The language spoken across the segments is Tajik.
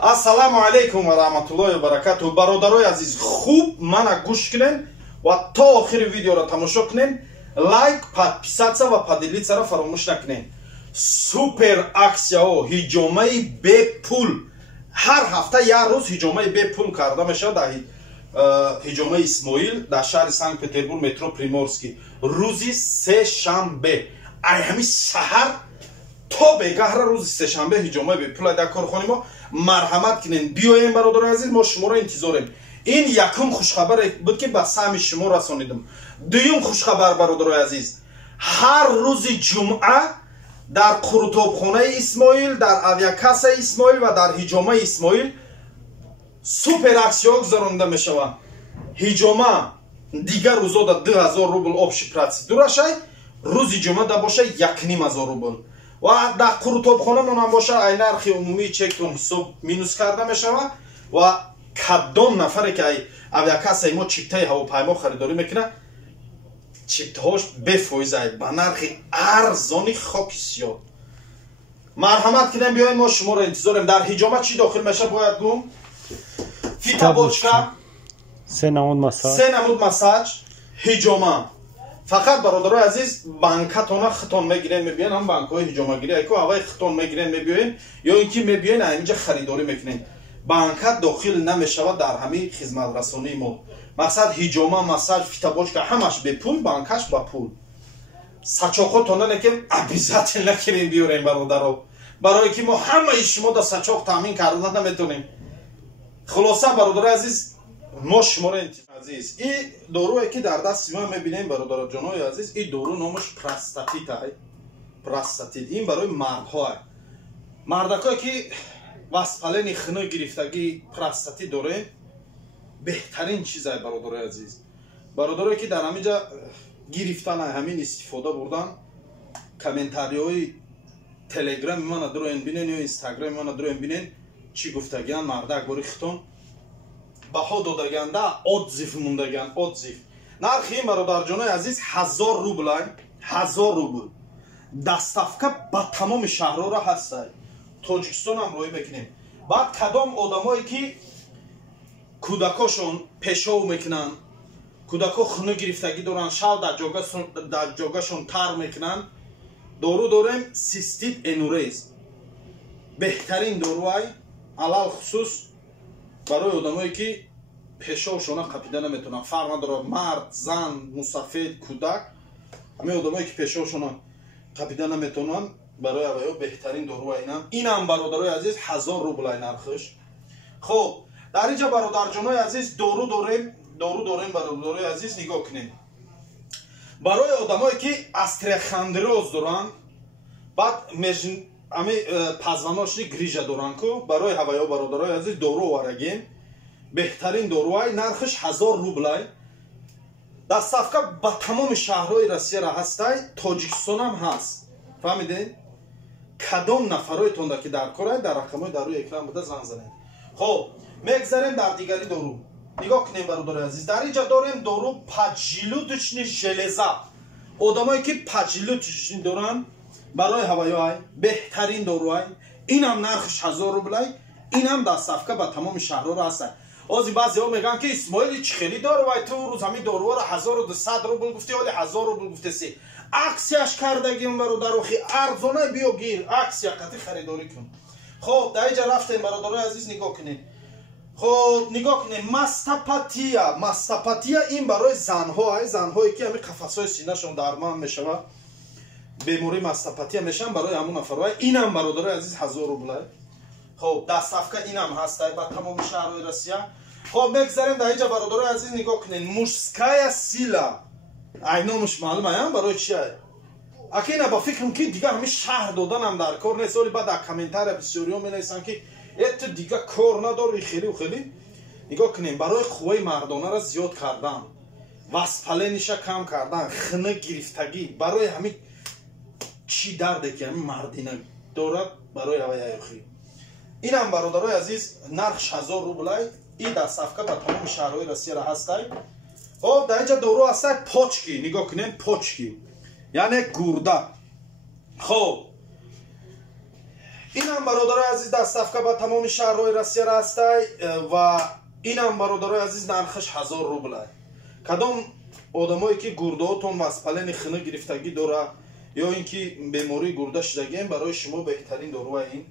Ассаламу алейкум ва раҳматуллоҳи ва баракатуҳу. Бародарои азиз, хуб мана гӯш кунен ва то охири видеоро тамошо кунен. Лайк, подписаться ва поделитсаро фаромӯш накунен. Супер аксияҳо, ҳиҷомаи бепул. Ҳар ҳафта як рӯз ҳиҷомаи бепул карда мешавад дар ҳиҷомаи Исмоил дар шаҳри Санкт-Петербург, метро Приморский. Рӯзи сешанбе. Ай ҳами саҳар то бегаҳра рӯзи сешанбе ҳиҷомаи бепул дар корхонаи мо. Марҳамат кунен, биёем бародарои азиз, мо шуморо интизорем. Ин якум хушхабаре буд ки ба сами шумо расонидам. Дуюм хушхабар бародарои азиз, ҳар рӯзи ҷумъа дар қуртобхонаи Исмоил, дар авиакассаи Исмоил ва дар ҳиҷомаи Исмоил супер аксияҳо гузаронида мешавад. Ҳиҷома дигар рӯзода 2000 рубл обши протседурашай, рӯзи ҷумъа да боша 1500 рубл. ва дар қуртобхонамон ҳам боша ай нархи умумии чектон ҳисоб минус карда мешавад ва кадом нафаре ки ай авиакассаи мо чиптаи ҳавопаймо харидорӣ мекунад, чиптаҳош бефоиза ба нархи арзони хоки сиёҳ. Марҳамат кунем, биёем, мо шуморо интизорем. дар ҳиҷома чӣ дохил мешавад бояд гум? Фитабочка, 3 намуд масаҷ, ҳиҷома. Фақат бародарои азиз, банкатона хитон мегирен мебиёен, ҳам банкҳои ҳиҷомагирӣ айко авай хитон мегирен мебиёен ё ин ки мебиёен ҳаминҷа харидорӣ мекунен. Банкат дохил намешавад дар ҳамаи хизматрасонии мо. Мақсад ҳиҷома, масаҷ, фитабочка ҳамаш бепул, банкаш ба пул. Сачоқотона некем обязательно кирен биёрем бародаро, барое ки мо ҳамаи шумо да сачоқ таъмин карда наметонем. Хулоса бародарои азиз, мо шуморо азиз, и доруе ки дар дасти мо мебинем бародароҷонои азиз, и дору номаш простатит ай. Простатит ин барои мардҳо ай. Мардакое ки васпалени хина гирифтаги простатит дорем, беҳтарин чиз ай бародарои азиз. Бародарое ки дар ҳаминҷа гирифтан ай ҳамин истифода бурдан, комментариҳои телеграми ман надроен бинен ё инстаграми ман надроен бинен, чӣ гуфтагиан мардак бори хитон баҳо додаганда отзив мондаган, отзив. Нархи ин бародарҷонои азиз 1000 рубл ай, 1000 рубл. Доставка ба тамоми шаҳрҳоро ҳаст ай. Тоҷикистон ҳам роҳӣ мекунем. Баъд кадом одамое ки кӯдакошон пешов мекунанд, кӯдако хина гирифтагӣ доранд, шав дар ҷогашон тар мекунанд, дору дорем систит энурез. беҳтарин дору ай, алал хусус барои одамое ки пешовшона қапида наметонанд. фарқ надорад мард, зан, мусафед, кӯдак, ҳамаи одамое ки пешовшона қапида наметонанд, барои авайҳо беҳтарин дору айнам. Инам бародарои азиз 1000 рубл ай нархиш. хоб, дар инҷа бародарҷонои азиз, дору дорем бародарои азиз, нигоҳ кунем. Барои одамое ки астрахандироз доранд, баъд ами пазваношни грижа доранд ку, барои ҳавайҳо бародарои азиз дору оварагем. беҳтарин дору ай, нархиш 1000 рубл ай. доставка ба тамоми шаҳрҳои Россияро ҳаст ай, Тоҷикистонам ҳаст. фаҳмидед? Кадом нафароитонда ки дар кор ай, дар рақамҳои дар рӯи экран буда зан занед. хоб, мегзарем дар дигари дору. нигоҳ кунем бародарои азиз, дар инҷа дорем дору поджелудочный железа. одамое ки поджелудочный доранд, барои ҳавайҳо ай, беҳтарин дору ай. инам нархиш 1000 рубл ай. инам доставка ба тамоми шаҳрҳоро ҳаст ай. ҳозир баъзеҳо мегӯянд ки Исмоили чӣ хеле дору ай, ту рӯз ҳамин доруҳоро 1200 рубл гуфтӣ, ҳоли 1000 рубл гуфтеси. аксияш кардагим бародаро, хи арзона биё гир, аксия қати харидорӣ кун. хоб, дар инҷа рафтем бародарои азиз, нигоҳ кунед. хоб, нигоҳ кунед, мастапатия ин барои занҳо ай, занҳое ки ҳамин қафасҳои синашон дарман мешавад, бемории мастапатия мешаванд, барои ҳамон нафаро ай. инам бародарои азиз 1000 рубл ай. хоб, доставка инам ҳаст ай ба тамоми шаҳрҳои Россия. хоб, мегзарем дар инҷа бародарои азиз, нигоҳ кунед, мужская сила. ай номаш маълум ай, барои чӣ ай? акина ба фикрам ки дига ҳамин шаҳр доданам дар кор нест, оли баъд дар комментария бисёриҳо менависанд ки ту дига кор надорӣ хелу хелӣ. нигоҳ кунем, барои қувваи мардонара зиёд кардан, васпалениша кам кардан, хина гирифтагӣ, барои ҳамин чӣ дарде ки ҳамин мардина дорад, барои ҳавай аёхӣ. инам бародарои азиз, нархш 1000 рубл ай. и доставка ба тамоми шаҳрҳои Россияро ҳаст ай. хоб, дар инҷа дору ҳаст ай, почки. нигоҳ кунем, почки яъне гурда. хоб, اینم برادرای عزیز دستافکا با تمام شهرهای روسیه را هستای و اینم برادرای عزیز نرخش 1000 روبل است. کدام آدمایی که گردهاتون واسپلن خنه گرفتگی داره یا اینکه بیماری گرده شدگی برای شما بهترین دارو این.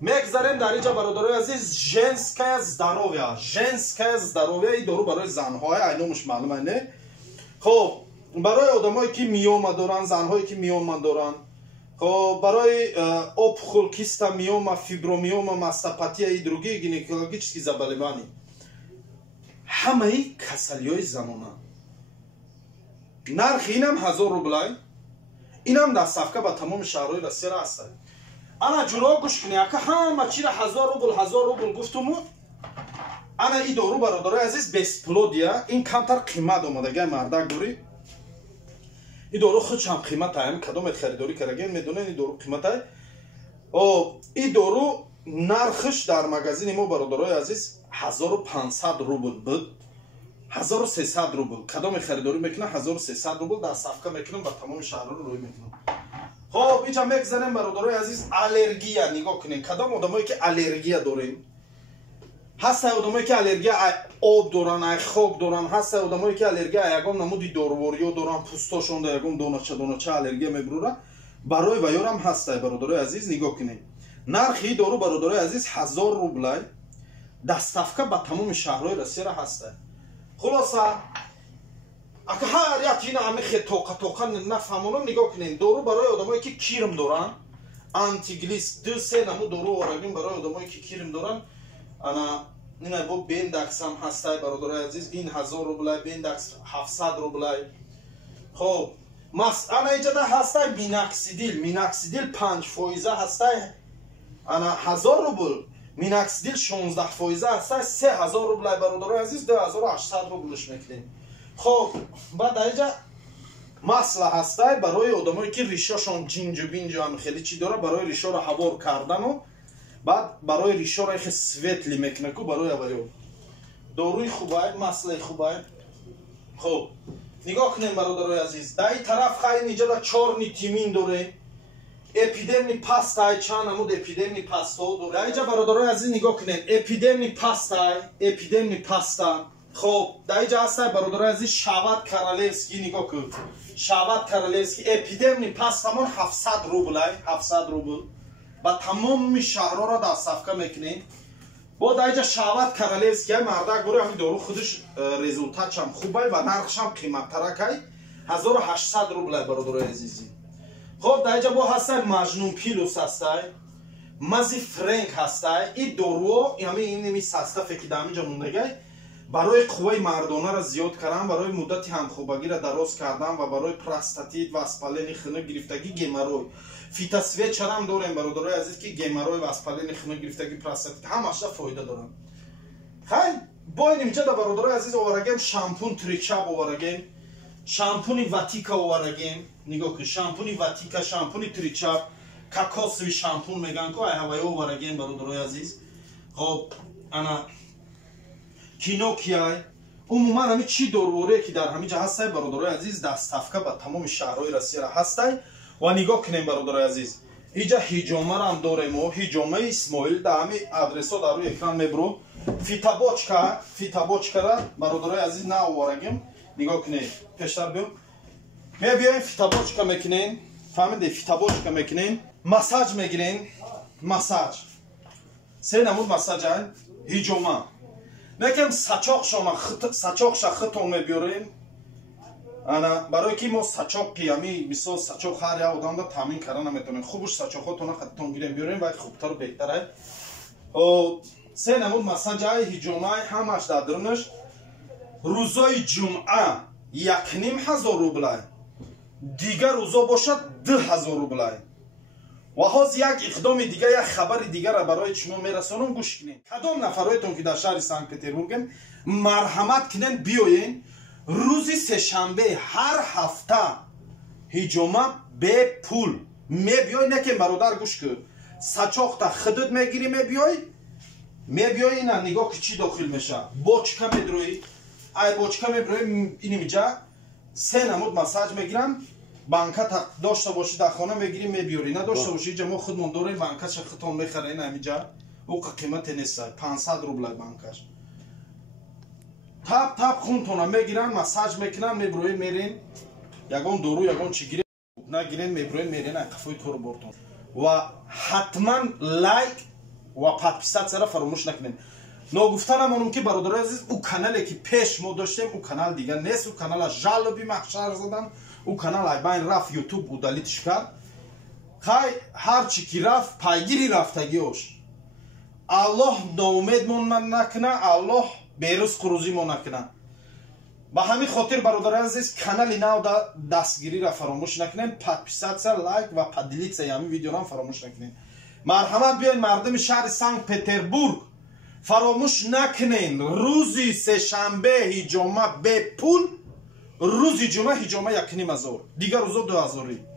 میگذاریم در اینجا برادرای عزیز ژنسکایا здоровье این دارو برای زن‌های اینومش معلومه نه. خب برای آدمایی که میوما دارن، زن‌هایی که میوما دارن، خب برای опухоль киста миома, фибромиома, мастопатия и другие гинекологические заболевания. همه کسلی‌های زنانه. نرخ اینم 1000 روبل. اینم دستافکا با تمام شهرهای روسیه هست. انا جلو گوش کنی که همه چی را 1000 روبل گفتم. انا این دارو برادرای عزیز بسپلودیا این کمتر قیمت اومده مردک دوری. این دارو خودش هم قیمت هایم کدام خریداری کردگین میدونن این دارو قیمت های. این دارو نرخش در مغازین ما برادرای عزیز 1500 روبل بود. 1300 روبل کدام خریداری میکنه 1300 روبل در صفقه میکنم و تمام شهرها رو روی میکنم. خب اینجا میگذاریم برادرای عزیز الرژی نگاه کنین کدام آدمایی که الرژی دارین هست آدمایی که الرژی آب دارن خاک دارن هست آدمایی که الرژی یگام نمودی داروواری دارن پوستاشون در یگام دونچه الرژی میبروره برای ویارم هست برادرای عزیز نگاه کنین نرخی دارو برادرای عزیز 1000 روبل دستافکا با تمام شهرهای روسیه را هست. خلاصه اگه هر یکی همه خیلی توقع نفهمونم نگاه کنین دارو برای آدمایی که کیرم دارن آنتیگلیس 2-3 نمو دارو آرگین برای آدمایی که کیرم دارن انا این با بندکس هم هسته برادرای عزیز این 1000 روبل بندکس 700 روبل. خب انا اینجا هسته میناکسیدیل 5% هسته انا 1000 روبل میناکسیدیل 16% هسته 3000 روبل برادرای عزیز 2800 روبلش میکنیم. خب بعد اینجا مسئله هسته برای آدمایی که ریشاشون جینج و بینج هم خیلی چی داره برای ریشا رو حوار کردن و بعد برای ریشا رو خیلی سویتلی میکنه که برای اوایو داروی خوبه مسئله خوبه. خب نگاه کنیم برادرای عزیز در این طرف خیلی اینجا در 4 نیتیمین داره اپیدرمی پاستا چند نمود اپیدرمی پاستا داره. در اینجا برادرای عزیز نگاه کنیم اپیدرمی پاستا. خب در اینجا هست برادرای عزیز شاوات کارالevski نگاه کن شاوات کارالevski اپیدرمی پاستا من 700 روبل با تمام شهرها را در صفقه میکنیم. با در اینجا شاوات کارالevski مردک گوره همین دارو خودش رزولتاتش هم خوبه و نرخش هم قیمت ترک 1800 روبل برادرای عزیزی. خب در اینجا با هست مجنون پیلوس هست مزی فرنک هست این دارو همین سسته فکر در اینجا موندگه برای قوه مردانه را زیاد کردن برای مدتی هم خوبگی را دراز کردن و برای پراستاتیت و اسپالین خنه گرفتگی گیمروی فیتاسوی چرم داریم برادرای عزیز که گیمروی و اسپالین خنه گرفتگی پراستاتیت همش فایده دارن. خیلی با اینجا در برادرای عزیز آورگیم شامپون تریچاب آورگیم شامپونی واتیکا آورگیم نگاه که شامپونی واتیکا شامپونی تریچاب کاکاسوی شامپون میگن که هوای آورگیم برادرای عزیز. خب انا کینوکیای عموما همین چی داروره که در همینجا هسته برادرای عزیز دستافکا با تمام شهرهای روسیه را هسته و نگاه کنیم برادرای عزیز اینجا هیجومه را هم داریم و هیجومه اسماعیل در همین آدرس ها در روی اکران میبرو فیتابوچکا را برادرای عزیز نه آورگیم نگاه کنیم پیشتر بیایم فیتابوچکا میکنین فهمیدی فیتابوچکا میکنین مساج میگیرین مساج 3 نمود مساج هیجومه میگم سچاق خطون میبیاریم انا برای که ما سچاق یعنی مثلا سچاق هر یا آدم را تامین کردن نمیتونیم خوبش سچاقاتون خطون گیریم بیاریم و خوبتر و بهتره. 3 نمود مساج هیجومه همش در درونش روزای جمعه 1500 روبل دیگر روزا باشد 2000 روبل و حاز یک اقدام دیگه یک خبر دیگه را برای شما میرسونم گوش کنین. کدام نفرایتون که در شهر سنت پتربورگ مرحمت کنین بیاین روزی سه‌شنبه هر هفته هیجومه به پول میبیای نه که برادر گوش کن سچاق تا خدود میگیری میبیای نه نگاه که چی داخل میشه بوچکا میدروی ای بوچکا میبروی اینی میجا 3 نمود مساج میگیرم банка дошта бошӣ дар хона мегирӣ мебиёрӣ, надошта бошӣ ҷа мо худмон дорем банкаша худтон мехарен ҳамиҷа уқа қимате нест 500 рубла банкаш тап тап хунтона мегиран массаҷ мекунан меброен мерен ягон дору ягон чӣ гирен нагирен меброен мерен ай қафои кору бортон ва ҳатман лайк ва подписатсияро фаромӯш накунед. Ногуфта намонам ки бародарои азиз у канале ки пеш мо доштем у канал дигар нест, у канала жалоби маҳшар задан, у канал ай байн рафт ютуб удалитиш кард. Хай ҳарчи ки рафт пайгири рафтагиош. Аллоҳ ноумедмон накуна, Аллоҳ берӯз қурӯзимо накуна. Ба ҳамин хотир бародарои азиз канали нав дастгириро фаромӯш накунед, подписатсия, лайк ва поделитсия ҳамин видеоро фаромӯш накунед. Марҳамат биёед мардуми шаҳри Санкт-Петербург фаромӯш накунед рӯзи сешанбе ҳиҷома бепул, рӯзи ҷумъа ҳиҷома 1500, дигар рӯзо 2000.